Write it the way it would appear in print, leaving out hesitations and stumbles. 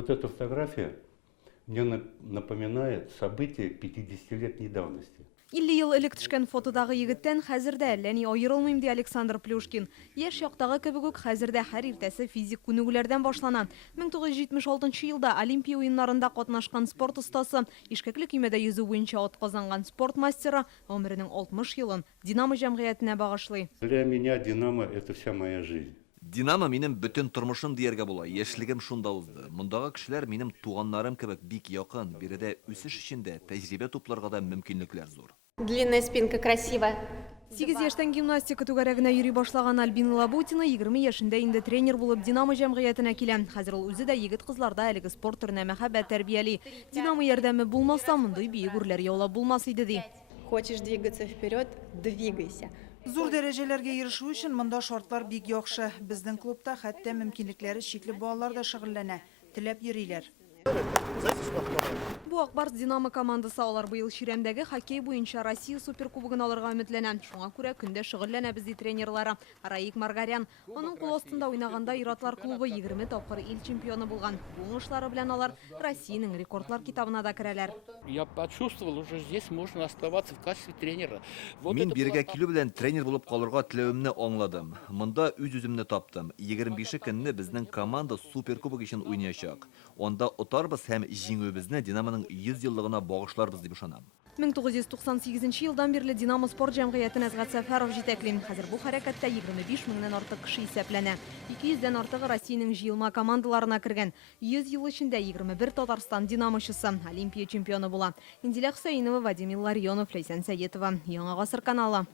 Вот эта фотография мне напоминает события 50-летней давности. 50 ел элек төшкән фотодагы егеттән хәзердә әллә ни аерылмыйм ди Александр Плюшкин. Яшь яктагы кебек үк хәзердә һәр иртәсе физик күнегүләрдән башлана. 1976 елда Олимпия уеннарында катнашкан спорт остасы, ишкәкле көймәдә йөзү буенча атказанган спорт мастеры гомеренең 60 елын Динамо җәмгыятенә багышлый. Для меня Динамо – это вся моя жизнь. Динамо минем бөтен тормышым дияргә була. Яшьлегем шунда узды. Мондагы кешеләр минем туганнарым кебек бик якын, биредә үсеш өчендә тәҗрибә тупларга да мөмкинлекләр зур. Длинная спинка красивая. 8 яшьтән гимнастика түгәрәгенә йөри башлаган Альбина Лабутина 20 яшендә инде тренер булып Динамо җәмгыятенә килә. Хәзер ул үзе дә егет-кызларда әлеге спорт төренә мәхәббәт тәрбияли. Динамо ярдәме булмаса, мондый бию гүрләр яулап булмас иде ди. Хочешь двигаться вперед, двигайся. Зур дәрәҗәләргә ирешү өчен монда шартлар бик яхшы. Безнең клубта хәтта мөмкинлекләре чикле балалар да шөгыльләнә. Теләп йөриләр. Бу Акбарс Динамо командасы алар быел чирәмдәге хоккей буенча Россия суперкубогын алырга өметләнә. Шуңа күрә көндә шөгыльләнәбез ди тренерлары. Раик Маргарян. Аның кул астында уйнаганда Иратлар клубы 20 тапкыр ил чемпионы булган. Бу уңышлары белән алар Россиянең рекордлар китабына да керәләр. Я почувствовал, уже здесь можно оставаться в качестве тренера. Вот Мин это биргә было- килү белән тренер булып калырга теләвемне аңладым. Монда үз-үземне таптым. 25 көнне безнең команда суперкубок өчен уйнаячак. Анда отарбыз һәм җиңүебезне Динамоның 100 еллыгына багышларбыз дип ышанам. 1998 елдан бирле Динамо спорт җәмгыятен Әзгат Сәфәров җитәкли. Хәзер бу хәрәкәттә 25 меңнән артык кеше исәпләнә. 200дән артыгы Россиянең җыелма командаларына кергән. 100 ел эчендә 21 Татарстан динамочысы Олимпия чемпионы була. Индилә Хөсәенова, Вадим Илларионов, Ләйсән Сәетова. Яңа гасыр каналы.